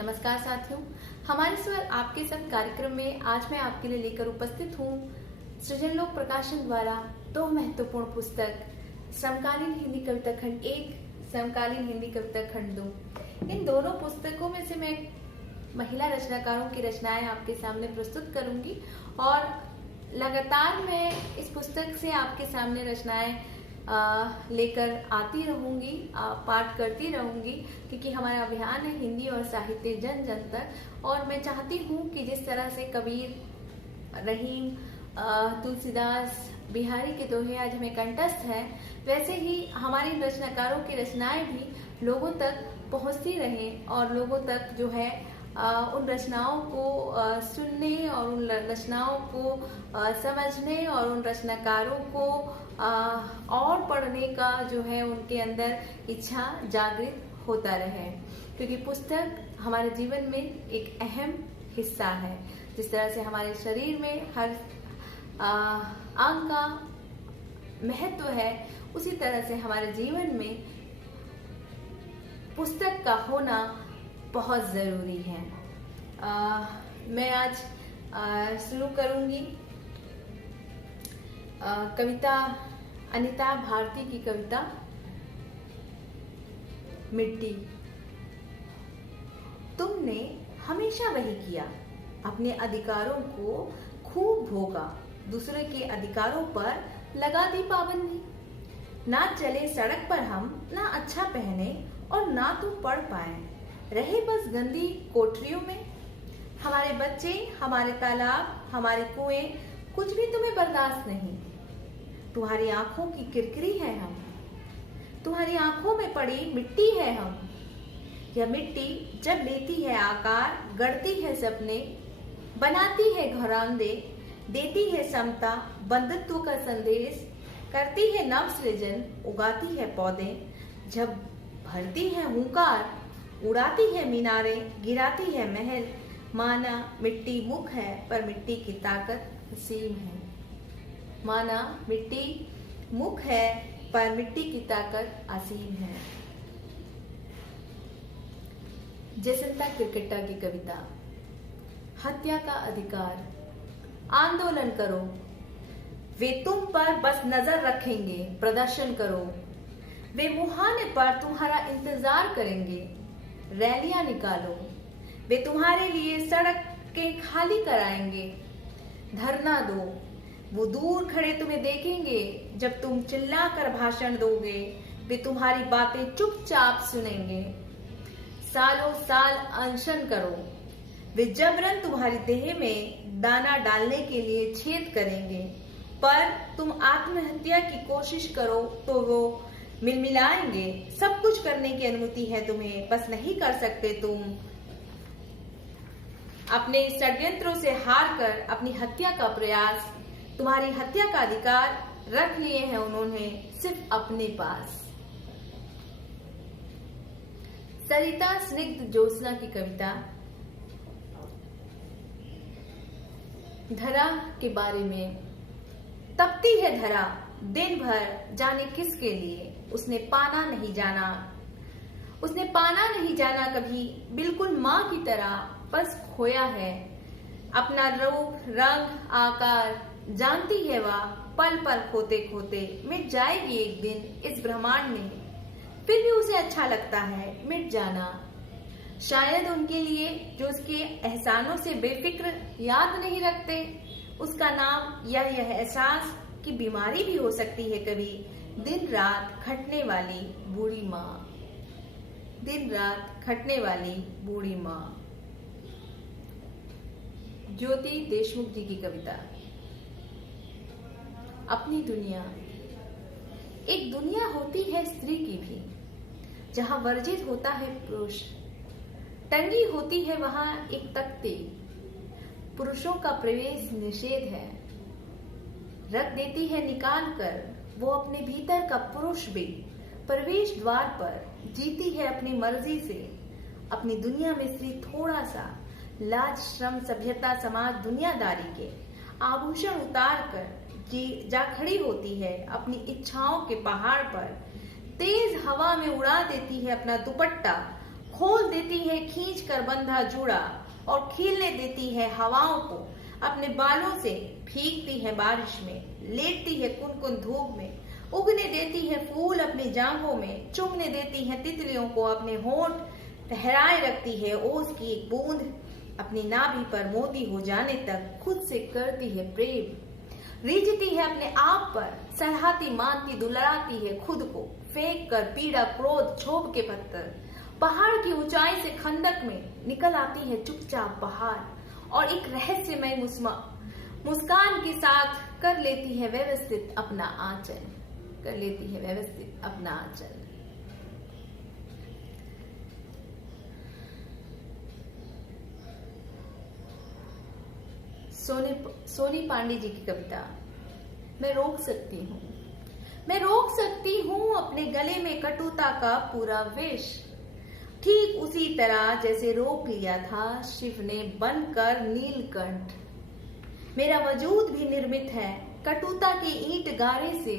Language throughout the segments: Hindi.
नमस्कार साथियों, हमारे स्वर आपके संग कार्यक्रम में आज मैं आपके लिए लेकर उपस्थित हूँ सृजनलोक प्रकाशन द्वारा दो महत्वपूर्ण पुस्तक समकालीन हिंदी कविता खंड 1, समकालीन हिंदी कविता खंड 2। इन दोनों पुस्तकों में से मैं महिला रचनाकारों की रचनाएं आपके सामने प्रस्तुत करूंगी और लगातार मैं इस पुस्तक से आपके सामने रचनाएं लेकर आती रहूंगी, पाठ करती रहूंगी, क्योंकि हमारा अभियान है हिंदी और साहित्य जन जन तक। और मैं चाहती हूँ कि जिस तरह से कबीर, रहीम, तुलसीदास, बिहारी के दोहे आज हमें कंठस्थ हैं, वैसे ही हमारी रचनाकारों की रचनाएं भी लोगों तक पहुंचती रहें और लोगों तक जो है उन रचनाओं को सुनने और उन रचनाओं को समझने और उन रचनाकारों को और पढ़ने का जो है उनके अंदर इच्छा जागृत होता रहे, क्योंकि पुस्तक हमारे जीवन में एक अहम हिस्सा है। जिस तरह से हमारे शरीर में हर अंग का महत्व है, उसी तरह से हमारे जीवन में पुस्तक का होना बहुत जरूरी है। मैं आज शुरू करूंगी कविता अनीता भारती की कविता मिट्टी। तुमने हमेशा वही किया, अपने अधिकारों को खूब भोगा, दूसरे के अधिकारों पर लगा दी पाबंदी। ना चले सड़क पर हम, ना अच्छा पहने और ना तो पढ़ पाए, रहे बस गंदी कोठरियों में। हमारे बच्चे, हमारे तालाब, हमारे कुएं, कुछ भी तुम्हें बर्दाश्त नहीं। तुम्हारी आंखों की किरकिरी है हम, तुम्हारी आंखों में पड़ी मिट्टी है हम। यह मिट्टी जब लेती है आकार, गढ़ती है सपने, बनाती है घरौंदे, देती है समता, बंधुत्व का संदेश, करती है नव सृजन, उगाती है पौधे। जब भरती है हुंकार, उड़ाती है मीनारें, गिराती है महल, माना मिट्टी मुख है पर मिट्टी की ताकत असीम है। माना मिट्टी मुख है पर मिट्टी की ताकत असीम है। जयसंता किरकेट्टा की कविता। हत्या का अधिकार। आंदोलन करो, वे तुम पर बस नजर रखेंगे, प्रदर्शन करो। वे मुहाने पर तुम्हारा इंतजार करेंगे, रैलियां निकालो। वे तुम्हारे लिए सड़कें खाली कराएंगे, धरना दो। वो दूर खड़े तुम्हें देखेंगे जब तुम चिल्लाकर भाषण दोगे, वे तुम्हारी बातें चुपचाप सुनेंगे। सालों साल अनशन करो, वे जबरन तुम्हारी देह में दाना डालने के लिए छेद करेंगे, पर तुम आत्महत्या की कोशिश करो तो वो मिलमिलाएंगे। सब कुछ करने की अनुमति है तुम्हें, बस नहीं कर सकते तुम। अपने षड्यंत्रों से हार कर अपनी हत्या का प्रयास, तुम्हारी हत्या का अधिकार रख लिए हैं उन्होंने सिर्फ अपने पास। सरिता स्निग्ध ज्योत्सना की कविता। धरा के बारे में। तपती है धरा दिन भर जाने किसके लिए, उसने पाना नहीं जाना, उसने पाना नहीं जाना कभी, बिल्कुल माँ की तरह बस खोया है अपना रूप, रंग, आकार। जानती है वह पल पल खोते खोते मिट जाएगी एक दिन इस ब्रह्मांड में, फिर भी उसे अच्छा लगता है मिट जाना। शायद उनके लिए जो उसके एहसानों से बेफिक्र याद नहीं रखते, उसका नाम यह एहसास की बीमारी भी हो सकती है कभी। दिन रात खटने वाली बूढ़ी माँ। दिन रात खटने वाली बूढ़ी माँ। ज्योति देशमुख जी की कविता। अपनी दुनिया। एक दुनिया होती है स्त्री की भी, जहां वर्जित होता है पुरुष। टंगी होती है वहां एक तख्ती, पुरुषों का प्रवेश निषेध है। रख देती है निकाल कर वो अपने भीतर का पुरुष भी प्रवेश द्वार पर। जीती है अपनी मर्जी से अपनी दुनिया में स्त्री थोड़ा सा। लाज, श्रम, सभ्यता, समाज, दुनियादारी के आभूषण उतार कर जा खड़ी होती है अपनी इच्छाओं के पहाड़ पर। तेज हवा में उड़ा देती है अपना दुपट्टा, खोल देती है खींच कर बंधा जूड़ा और खीलने देती है हवाओं को, अपने बालों से भीगती है बारिश में, लेटती है कुनकुन धूप में, उगने देती है फूल अपनी जांघों में, चुमने देती है तितलियों को अपने होंठ, ठहराए रखती है ओस की एक बूंद, अपनी नाभि पर मोती हो जाने तक खुद से करती है प्रेम, रीझती है अपने आप पर, सराहती मानती दुलारती है खुद को, फेंक कर पीड़ा क्रोध क्षोभ के पत्थर, पहाड़ की ऊंचाई से खंडक में निकल आती है चुपचाप बाहर और एक रहस्यमय मुस्कान के साथ कर लेती है व्यवस्थित अपना आंचल, कर लेती है व्यवस्थित अपना आंचल। सोनी पांडे जी की कविता। मैं रोक सकती हूँ, मैं रोक सकती हूँ अपने गले में कटुता का पूरा विष, ठीक उसी तरह जैसे रोक लिया था शिव ने बनकर नीलकंठ। मेरा वजूद भी निर्मित है कटुता के ईंट गारे से,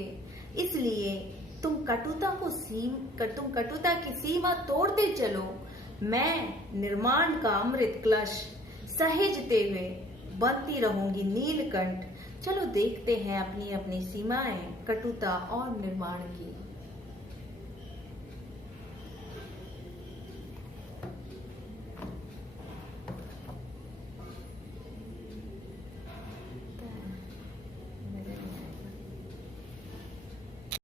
इसलिए तुम कटुता की सीमा तोड़ते चलो, मैं निर्माण का अमृत कलश सहेजते हुए बनती रहूंगी नीलकंठ। चलो देखते हैं अपनी अपनी सीमाएं कटुता और निर्माण की।